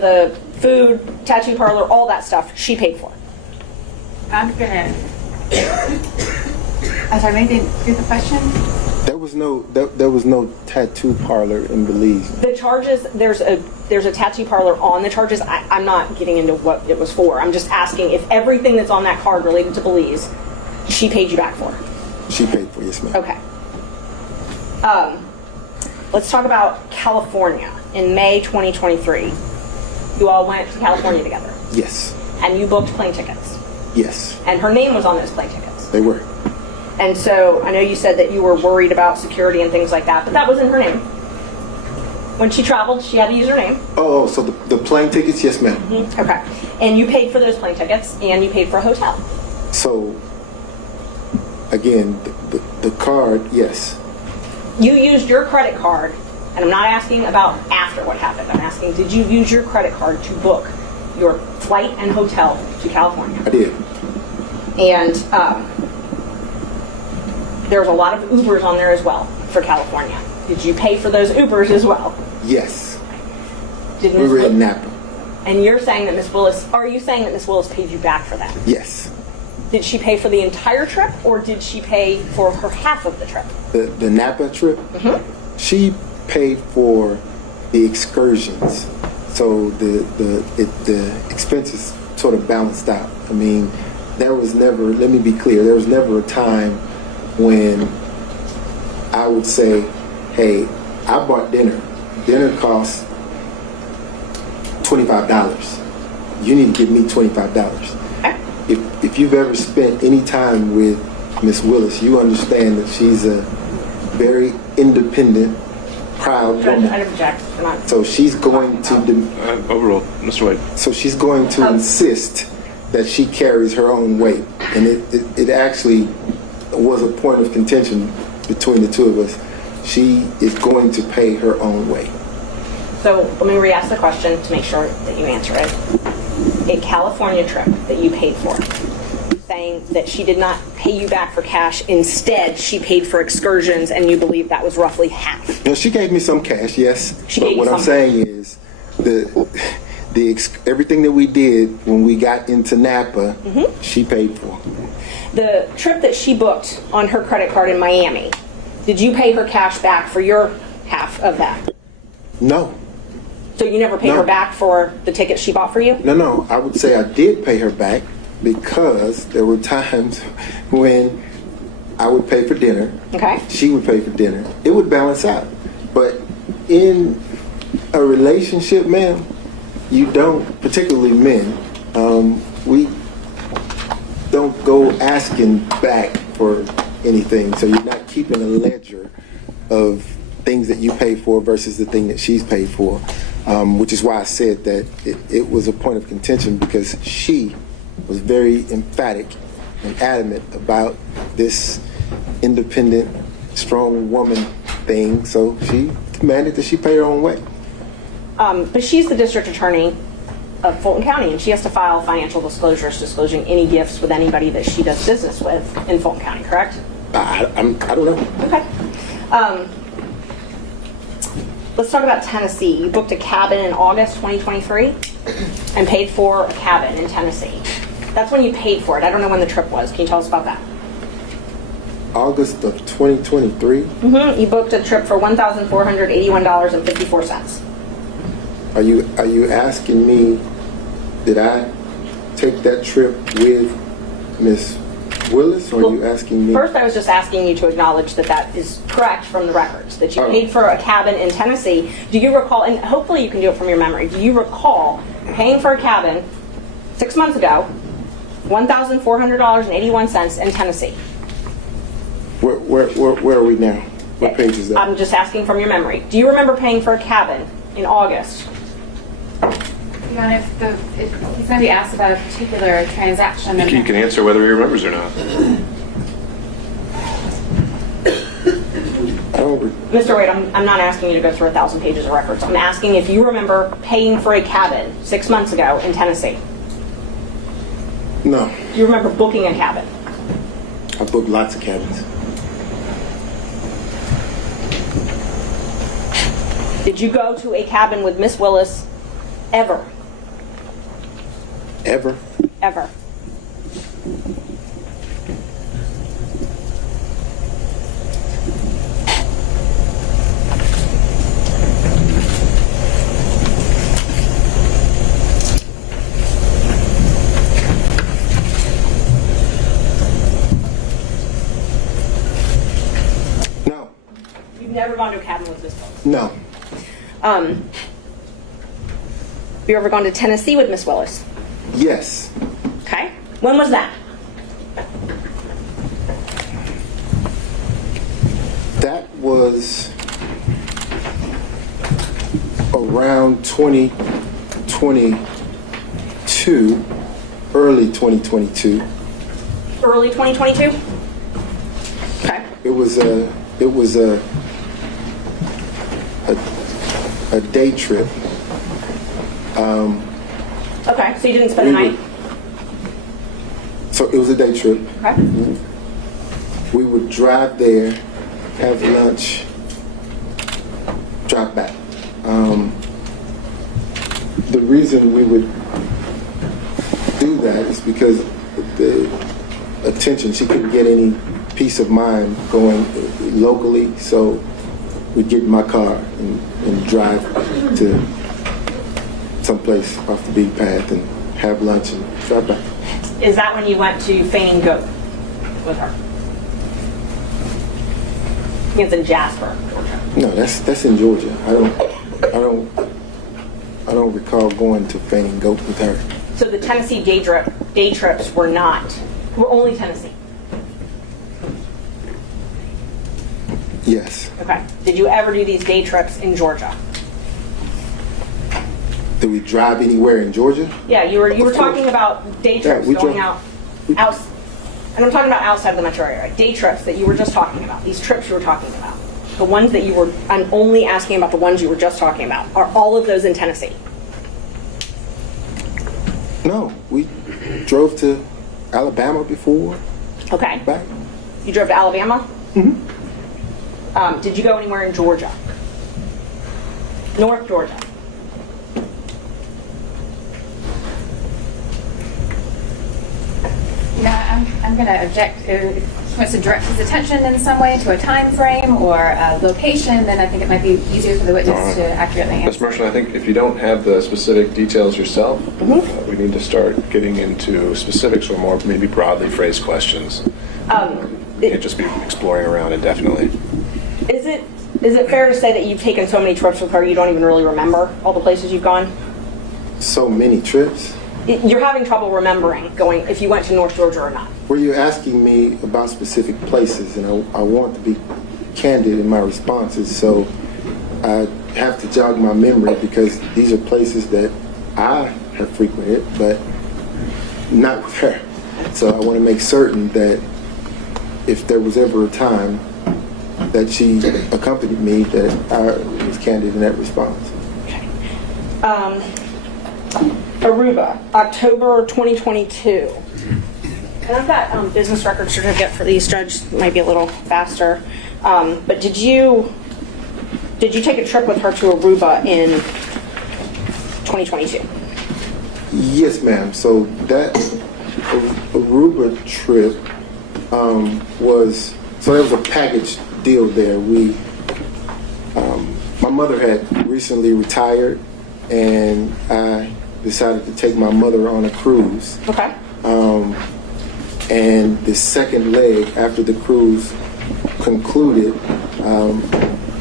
The food, tattoo parlor, all that stuff, she paid for. I'm gonna. I'm sorry, maybe do the question. There was no tattoo parlor in Belize. The charges, there's a tattoo parlor on the charges. I'm not getting into what it was for. I'm just asking if everything that's on that card related to Belize, she paid you back for. She paid for, yes, ma'am. Okay. Let's talk about California. In May 2023, you all went to California together. Yes. And you booked plane tickets. Yes. And her name was on those plane tickets. They were. And so I know you said that you were worried about security and things like that, but that wasn't her name. When she traveled, she had to use her name. Oh, so the plane tickets, yes, ma'am. Mm-hmm. Okay. And you paid for those plane tickets, and you paid for a hotel. So, again, the card, yes. You used your credit card, and I'm not asking about after what happened. I'm asking, did you use your credit card to book your flight and hotel to California? I did. And there was a lot of Ubers on there as well for California. Did you pay for those Ubers as well? Yes. Did We were in Napa. And you're saying that Miss Willis, are you saying that Miss Willis paid you back for that? Yes. Did she pay for the entire trip, or did she pay for her half of the trip? The Napa trip, she paid for the excursions. So the expenses sort of balanced out. I mean, there was never, let me be clear, there was never a time when I would say, hey, I bought dinner. Dinner costs $25. You need to give me $25. If you've ever spent any time with Miss Willis, you understand that she's a very independent, proud woman. I'd object. So she's going to overruled, Mr. Wade. So she's going to insist that she carries her own weight, and it actually was a point of contention between the two of us. She is going to pay her own way. So let me re-ask the question to make sure that you answer it. A California trip that you paid for, saying that she did not pay you back for cash, instead she paid for excursions, and you believe that was roughly half. Now, she gave me some cash, yes. But what I'm saying is everything that we did when we got into Napa, she paid for. The trip that she booked on her credit card in Miami, did you pay her cash back for your half of that? No. So you never paid her back for the tickets she bought for you? No. I would say I did pay her back because there were times when I would pay for dinner. Okay. She would pay for dinner. It would balance out. But in a relationship, ma'am, you don't, particularly men, we don't go asking back for anything. So you're not keeping a ledger of things that you pay for versus the thing that she's paid for, which is why I said that it was a point of contention, because she was very emphatic and adamant about this independent, strong woman thing. So she demanded that she pay her own way. But she's the district attorney of Fulton County, and she has to file financial disclosures disclosing any gifts with anybody that she does business with in Fulton County, correct? I don't know. Okay. Let's talk about Tennessee. You booked a cabin in August 2023 and paid for a cabin in Tennessee. That's when you paid for it. I don't know when the trip was. Can you tell us about that? August of 2023. You booked a trip for $1,481.54. Are you asking me, did I take that trip with Miss Willis, or are you asking me? First, I was just asking you to acknowledge that that is correct from the records, that you paid for a cabin in Tennessee. Do you recall, and hopefully you can do it from your memory, do you recall paying for a cabin 6 months ago, $1,400.81 in Tennessee? Where are we now? What page is that? I'm just asking from your memory. Do you remember paying for a cabin in August? If he's going to be asked about a particular transaction, You can answer whether he remembers or not. Mr. Wade, I'm not asking you to go through 1,000 pages of records. I'm asking if you remember paying for a cabin 6 months ago in Tennessee. No. Do you remember booking a cabin? I booked lots of cabins. Did you go to a cabin with Miss Willis Ever. Ever? Ever. No. You've never gone to a cabin with Miss Willis? No. Have you ever gone to Tennessee with Miss Willis? Yes. Okay. When was that? That was around 2022, early 2022. Early 2022? Okay. It was a day trip. Okay, so you didn't spend the night? So it was a day trip. Okay. We would drive there, have lunch, drive back. The reason we would do that is because the attention, she couldn't get any peace of mind going locally, so we'd get in my car and drive to someplace off the beaten path and have lunch and drive back. Is that when you went to Fani Willis with her? I think it's in Jasper, Georgia. No, that's in Georgia. I don't recall going to Fani and Goat with her. So the Tennessee day trips were only Tennessee. Yes. Okay. Did you ever do these day trips in Georgia? Did we drive anywhere in Georgia? Yeah, you were course. talking about day trips we going drove- out, and I'm talking about outside the metro area. Right? Day trips that you were just talking about. These trips you were talking about. The ones that you were, I'm only asking about the ones you were just talking about. Are all of those in Tennessee? No, we drove to Alabama before. Okay. Back. You drove to Alabama? Mm-hmm. Did you go anywhere in Georgia? North Georgia? Yeah, I'm going to object. If he wants to direct his attention in some way to a time frame or a location, then I think it might be easier for the witness to accurately Ms. answer. Marshall, I think if you don't have the specific details yourself, we need to start getting into specifics or more maybe broadly phrased questions. You can't just be exploring around indefinitely. Is it fair to say that you've taken so many trips with her you don't even really remember all the places you've gone? So many trips. You're having trouble remembering going if you went to North Georgia or not. Were you asking me about specific places, and I want to be candid in my responses, so I have to jog my memory because these are places that I have frequented, but not with her. So I want to make certain that if there was ever a time that she accompanied me, that I was candid in that response. Okay. Aruba, October 2022. And I've got business record certificate for these, Judge. Might be a little faster. But did you take a trip with her to Aruba in 2022? Yes, ma'am. So that Aruba trip there was a package deal there. My mother had recently retired, and I decided to take my mother on a cruise. Okay. And the second leg after the cruise concluded,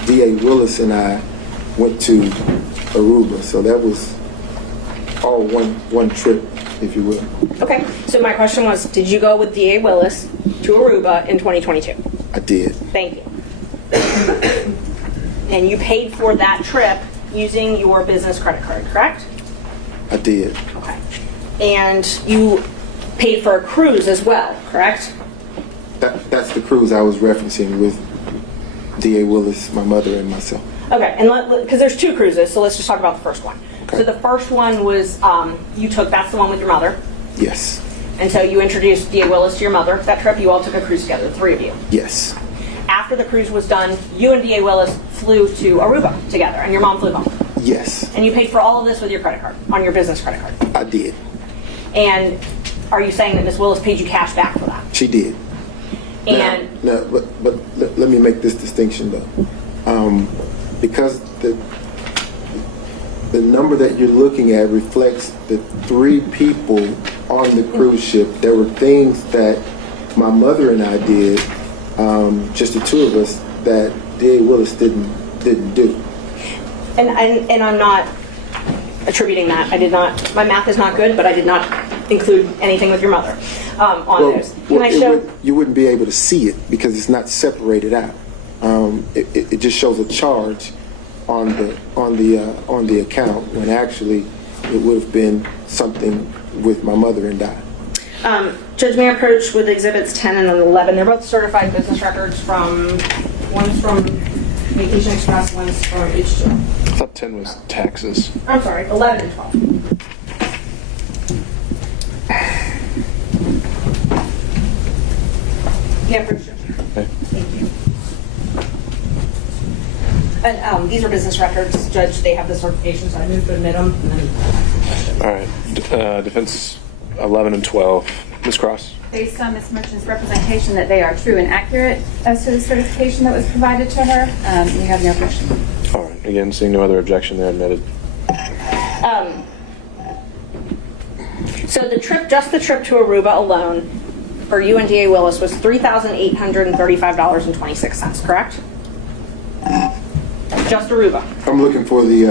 D.A. Willis and I went to Aruba. So that was all one trip, if you will. Okay. So my question was, did you go with D.A. Willis to Aruba in 2022? I did. Thank you. And you paid for that trip using your business credit card, correct? I did. Okay. And you paid for a cruise as well, correct? That's the cruise I was referencing with D.A. Willis, my mother, and myself. Okay, and because there's two cruises, so let's just talk about the first one. Okay. So the first one was that's the one with your mother. Yes. And so you introduced D.A. Willis to your mother. That trip, you all took a cruise together, the three of you. Yes. After the cruise was done, you and D.A. Willis flew to Aruba together, and your mom flew home. Yes, And you paid for all of this with your credit card, on your business credit card. I did. And are you saying that Ms. Willis paid you cash back for that? She did. And But let me make this distinction though, because the number that you're looking at reflects the 3 people on the cruise ship. There were things that my mother and I did, just the 2 of us, that D.A. Willis didn't do. And I'm not attributing that. I did not. My math is not good, but I did not include anything with your mother on those. Can I show? You wouldn't be able to see it because it's not separated out. It just shows a charge on the account when actually it would have been something with my mother and I. Judge, may I approach with exhibits 10 and 11? They're both certified business records one's from Vacation Express, one's from H2. I thought 10 was taxes. I'm sorry, 11 and 12. Yeah, for sure. Okay. Thank you. And these are business records, Judge. They have the certification, so I moved to admit them. And then All right. Defense 11 and 12. Ms. Cross? Based on Ms. Merchant's representation that they are true and accurate as to the certification that was provided to her, we have no objection. All right. Again, seeing no other objection, they're admitted. So the trip, just the trip to Aruba alone, for you and D.A. Willis was $3,835.26, correct? Just Aruba. I'm looking for the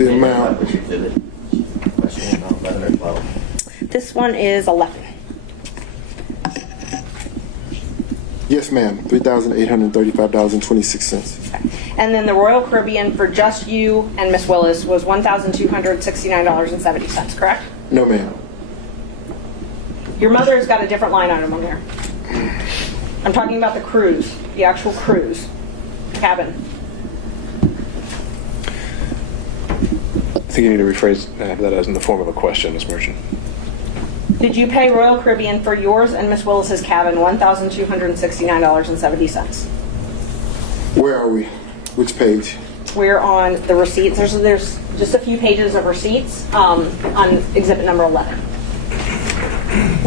amount. Which exhibit? Question about 11 or 12? This one is 11. Yes, ma'am. $3,835.26. And then the Royal Caribbean for just you and Miss Willis was $1,269.70, correct? No, ma'am. Your mother's got a different line item on there. I'm talking about the cruise, the actual cruise cabin. I think you need to rephrase that as in the form of a question, Ms. Merchant. Did you pay Royal Caribbean for yours and Miss Willis's cabin $1,269.70? Where are we? Which page? We're on the receipts. There's just a few pages of receipts on exhibit number 11.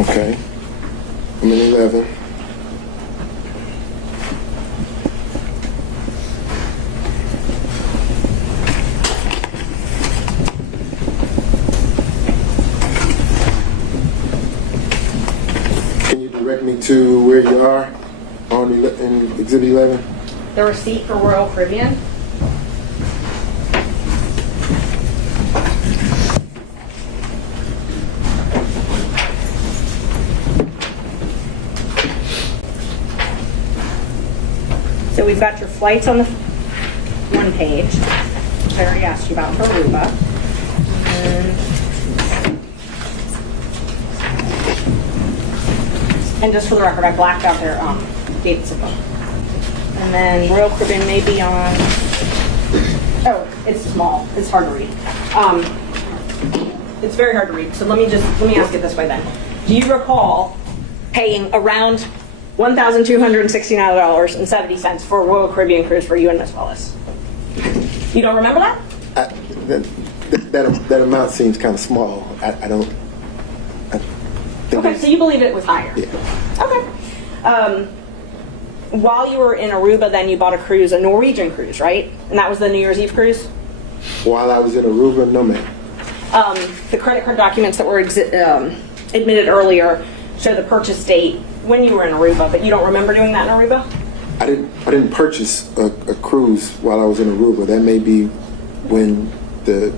Okay. I'm in 11. Can you direct me to where you are in exhibit 11? The receipt for Royal Caribbean. So we've got your flights on the one page, which I already asked you about for Aruba. And just for the record, I blacked out their dates of them. And then Royal Caribbean may be on, oh, it's small, it's hard to read. It's very hard to read, so let me ask it this way then. Do you recall paying around $1,269.70 for a Royal Caribbean cruise for you and Miss Willis? You don't remember that? That amount seems kind of small. I don't. Okay, so you believe it was higher? Yeah. Okay. While you were in Aruba, then you bought a cruise, a Norwegian cruise, right? And that was the New Year's Eve cruise? While I was in Aruba, no, ma'am. The credit card documents that were admitted earlier show the purchase date when you were in Aruba, but you don't remember doing that in Aruba? I didn't purchase a cruise while I was in Aruba. That may be when the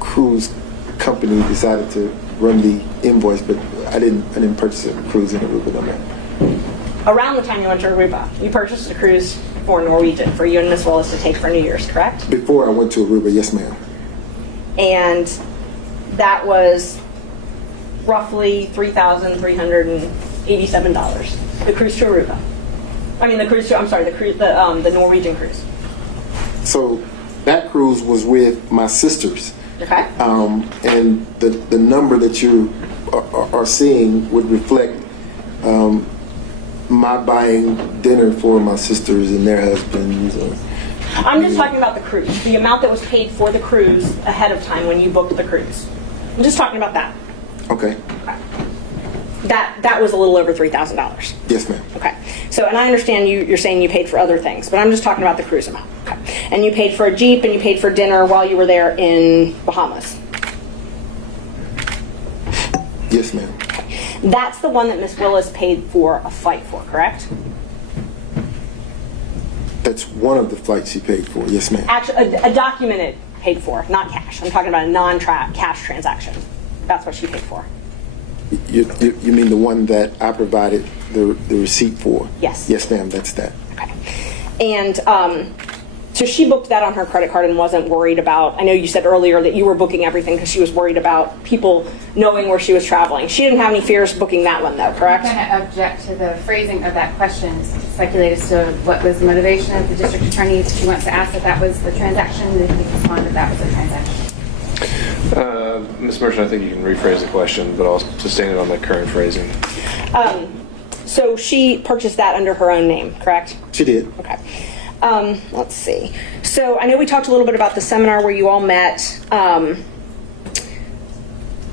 cruise company decided to run the invoice, but I didn't purchase a cruise in Aruba, no, ma'am. Around the time you went to Aruba, you purchased a cruise for Norwegian for you and Miss Willis to take for New Year's, correct? Before I went to Aruba, yes, ma'am. And that was roughly $3,387. The cruise to Aruba. I mean, the Norwegian cruise. So that cruise was with my sisters. Okay. And the number that you are seeing would reflect my buying dinner for my sisters and their husbands. I'm just talking about the cruise, the amount that was paid for the cruise ahead of time when you booked the cruise. I'm just talking about that. Okay. That was a little over $3,000. Yes, ma'am. Okay. So, and I understand you're saying you paid for other things, but I'm just talking about the cruise amount. Okay. And you paid for a Jeep and you paid for dinner while you were there in Bahamas. Yes, ma'am. That's the one that Miss Willis paid for a flight for, correct? That's one of the flights she paid for. Yes, ma'am. Actually, a documented paid for, not cash. I'm talking about a non-cash transaction. That's what she paid for. You mean the one that I provided the receipt for? Yes. Yes, ma'am. That's that. Okay. And so she booked that on her credit card and wasn't worried about, I know you said earlier that you were booking everything because she was worried about people knowing where she was traveling. She didn't have any fears booking that one though, correct? I'm going to object to the phrasing of that question, speculate as to what was the motivation of the district attorney. If she wants to ask if that was the transaction, then he can respond that that was the transaction. Ms. Merchant, I think you can rephrase the question, but I'll sustain it on the current phrasing. So she purchased that under her own name, correct? She did. Okay. Let's see. So I know we talked a little bit about the seminar where you all met.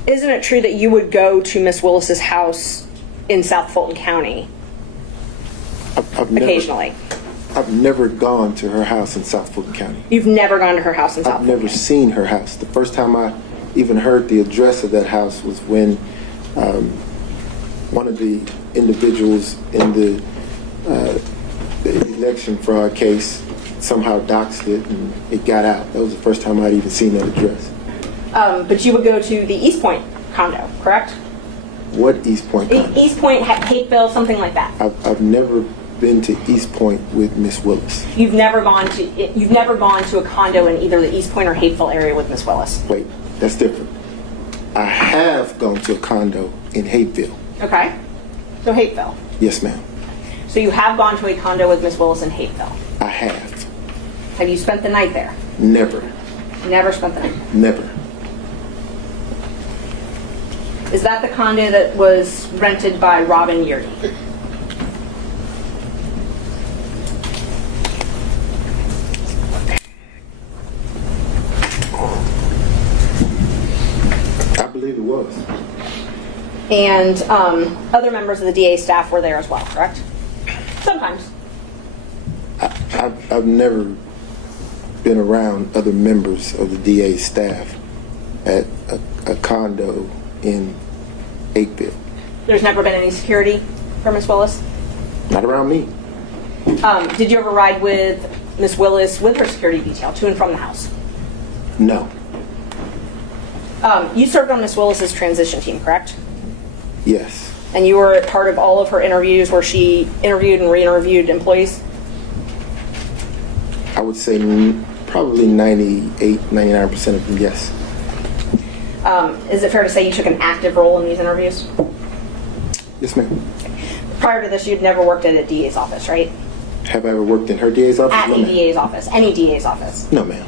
Isn't it true that you would go to Miss Willis's house in South Fulton County occasionally? I've never gone to her house in South Fulton County. You've never gone to her house in South I've Fulton never County? seen her house. The first time I even heard the address of that house was when one of the individuals in the election fraud case somehow doxed it and it got out. That was the first time I'd even seen that address. But you would go to the East Point condo, correct? What East Point condo? East Point, Hateville, something like that. I've never been to East Point with Miss Willis. You've never gone to a condo in either the East Point or Hateville area with Miss Willis. Wait, that's different. I have gone to a condo in Hateville. Okay. So Hateville. Yes, ma'am. So you have gone to a condo with Miss Willis in Hateville. I have. Have you spent the night there? Never. Never spent the night. Never. Is that the condo that was rented by Robin Yurdy? I believe it was. And other members of the DA staff were there as well, correct? Sometimes. I've never been around other members of the DA staff at a condo in Hateville. There's never been any security for Miss Willis? Not around me. Did you ever ride with Miss Willis with her security detail to and from the house? No. You served on Miss Willis's transition team, correct? Yes. And you were part of all of her interviews where she interviewed and re-interviewed employees? I would say probably 98, 99% of them, yes. Is it fair to say you took an active role in these interviews? Yes, ma'am. Prior to this, you'd never worked at a DA's office, right? Have I ever worked in her DA's office? At No, a ma'am. DA's office, any DA's office. No, ma'am.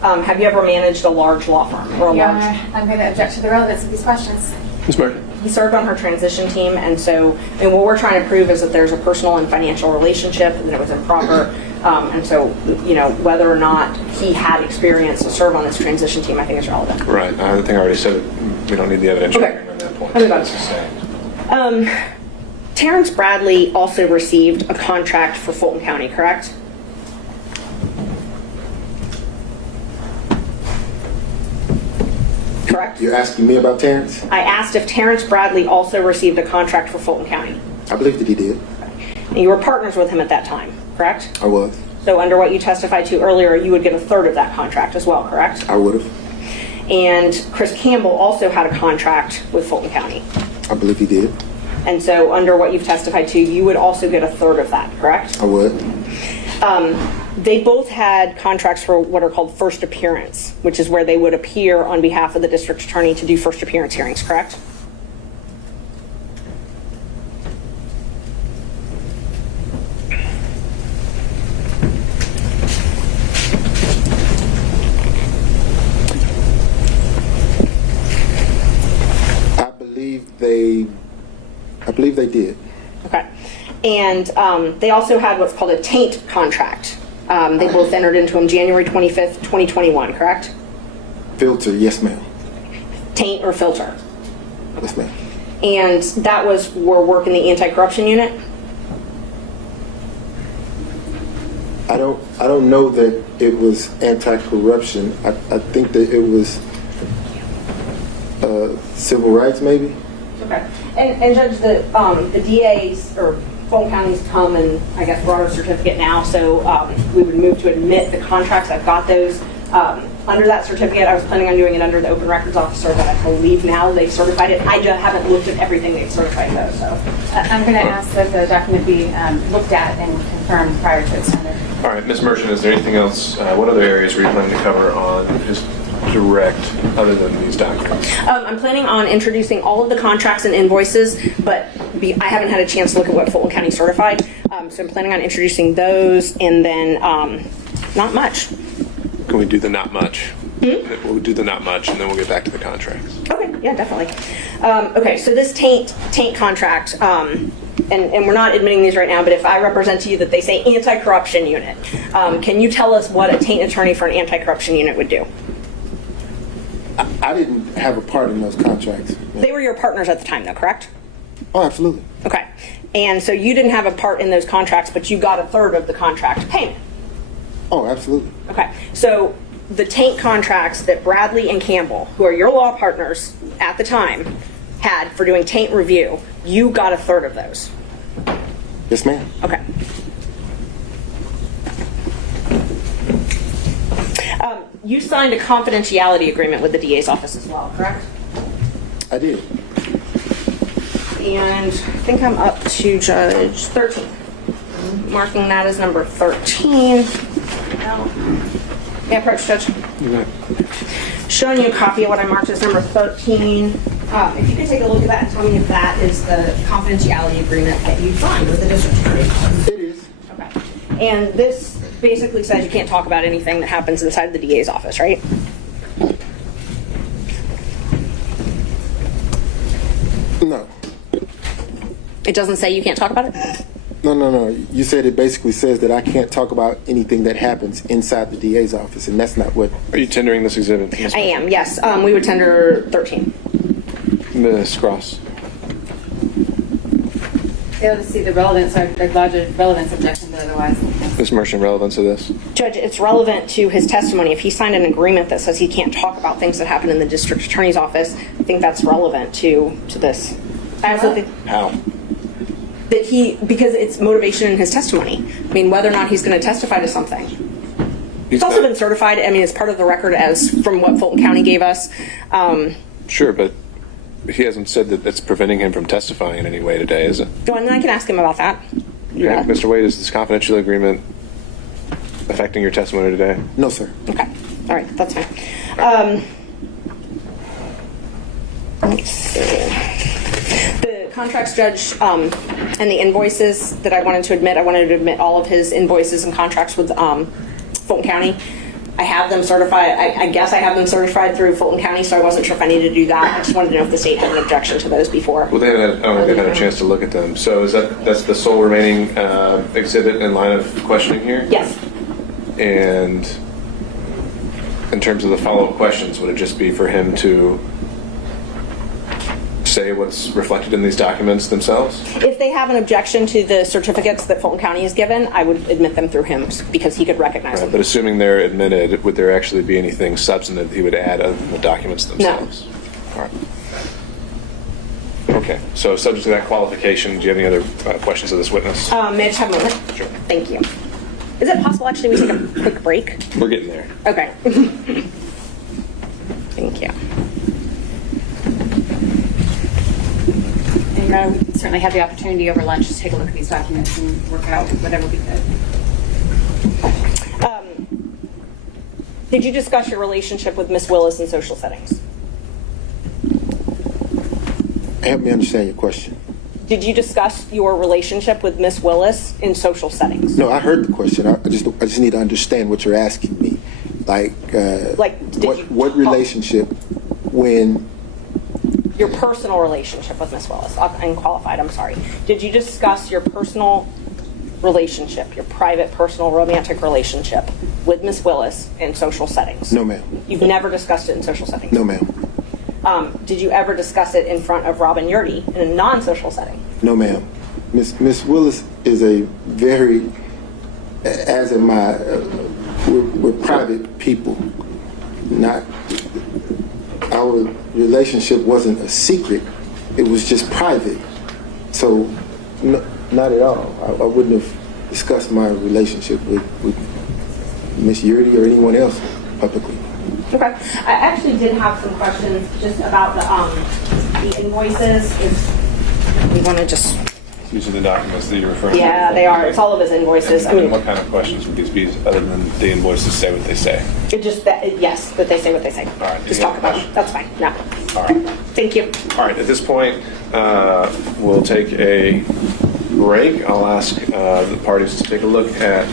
Have you ever managed a large law firm or a Your large? Honor, I'm going to object to the relevance of these questions. Ms. Merchant. He served on her transition team, and so, and what we're trying to prove is that there's a personal and financial relationship, and that it was improper. And so, you know, whether or not he had experience to serve on this transition team, I think is relevant. Right. I think I already said it. We don't need the evidence Okay. on that point. I'll move on. That's the same. Terrence Bradley also received a contract for Fulton County, correct? Correct? You're asking me about Terrence? I asked if Terrence Bradley also received a contract for Fulton County. I believe that he did. And you were partners with him at that time, correct? I was. So under what you testified to earlier, you would get a third of that contract as well, correct? I would have. And Chris Campbell also had a contract with Fulton County. I believe he did. And so under what you've testified to, you would also get a third of that, correct? I would. They both had contracts for what are called first appearance, which is where they would appear on behalf of the district attorney to do first appearance hearings, correct? I believe they did. Okay. And they also had what's called a taint contract. They both entered into them January 25th, 2021, correct? Filter, yes, ma'am. Taint or filter. Yes, ma'am. And that was for work in the anti-corruption unit? I don't know that it was anti-corruption. I think that it was civil rights, maybe. Okay. And Judge, the DA's or Fulton County's come and I guess brought a certificate now, so we would move to admit the contracts. I've got those. Under that certificate, I was planning on doing it under the open records officer, but I believe now they've certified it. I just haven't looked at everything they've certified though, so. I'm going to ask that the document be looked at and confirmed prior to its tender. All right, Ms. Merchant, is there anything else? What other areas were you planning to cover on his direct, other than these documents? I'm planning on introducing all of the contracts and invoices, but I haven't had a chance to look at what Fulton County certified. So I'm planning on introducing those and then not much. Can we do the not much? We'll do the not much, and then we'll get back to the contracts. Okay, yeah, definitely. Okay, so this taint contract, and we're not admitting these right now, but if I represent to you that they say anti-corruption unit, can you tell us what a taint attorney for an anti-corruption unit would do? I didn't have a part in those contracts. They were your partners at the time, though, correct? Oh, absolutely. Okay, and so you didn't have a part in those contracts, but you got a third of the contract payment. Oh, absolutely. Okay, so the taint contracts that Bradley and Campbell, who are your law partners at the time, had for doing taint review, you got a third of those. Yes, ma'am. Okay. You signed a confidentiality agreement with the DA's office as well, correct? I did. And I think I'm up to Judge 13. Marking that as number 13. Yeah, approach, Judge. Showing you a copy of what I marked as number 13. If you could take a look at that and tell me if that is the confidentiality agreement that you signed with the district attorney. It is. Okay. And this basically says you can't talk about anything that happens inside the DA's office, right? No. It doesn't say you can't talk about it? No. You said it basically says that I can't talk about anything that happens inside the DA's office, and that's not what... Are you tendering this exhibit? I am, yes. We would tender 13. Ms. Cross. Fail to see the relevance, or the larger relevance objection, but otherwise. Ms. Merchant, relevance of this? Judge, it's relevant to his testimony. If he signed an agreement that says he can't talk about things that happen in the district attorney's office, I think that's relevant to this. I also think How? that because it's motivation in his testimony. I mean, whether or not he's going to testify to something. It's also been certified. I mean, it's part of the record as from what Fulton County gave us. Sure, but he hasn't said that it's preventing him from testifying in any way today, is it? Well, and then I can ask him about that. Yeah. Mr. Wade, is this confidential agreement affecting your testimony today? No, sir. Okay. All right. That's fine. Let's see. The contracts judge and the invoices that I wanted to admit all of his invoices and contracts with Fulton County. I have them certified. I guess I have them certified through Fulton County, so I wasn't sure if I needed to do that. I just wanted to know if the state had an objection to those before. Well, I don't think they've had a chance to look at them. So that's the sole remaining exhibit in line of questioning here? Yes. And in terms of the follow-up questions, would it just be for him to say what's reflected in these documents themselves? If they have an objection to the certificates that Fulton County has given, I would admit them through him because he could recognize them. But assuming they're admitted, would there actually be anything substantive he would add other than the documents themselves? No. All right. Okay. So subject to that qualification, do you have any other questions of this witness? May I just have a moment? Sure. Thank you. Is it possible actually we take a quick break? We're getting there. Okay. Thank you. And we certainly have the opportunity over lunch to take a look at these documents and work out whatever we could. Did you discuss your relationship with Miss Willis in social settings? Help me understand your question. Did you discuss your relationship with Miss Willis in social settings? No, I heard the question. I just need to understand what you're asking me. Like did you what relationship when Your personal relationship with Miss Willis, unqualified, I'm sorry. Did you discuss your personal relationship, your private, personal, romantic relationship with Miss Willis in social settings? No, ma'am. You've never discussed it in social settings? No, ma'am. Did you ever discuss it in front of Robin Yurdy in a non-social setting? No, ma'am. Miss Willis is a very, as am I, we're private people. Not, our relationship wasn't a secret. It was just private. So, no, not at all. I wouldn't have discussed my relationship with Miss Yurdy or anyone else publicly. Okay. I actually did have some questions just about the invoices. If we want to just... These are the documents that you're referring to? Yeah, they are. It's all of his invoices. I mean, what kind of questions would these be other than the invoices say what they say? it just that, yes, that they say what they say. All right. Just Any talk other about it. That's fine. No. All right. Thank you. All right, at this point, we'll take a break. I'll ask the parties to take a look at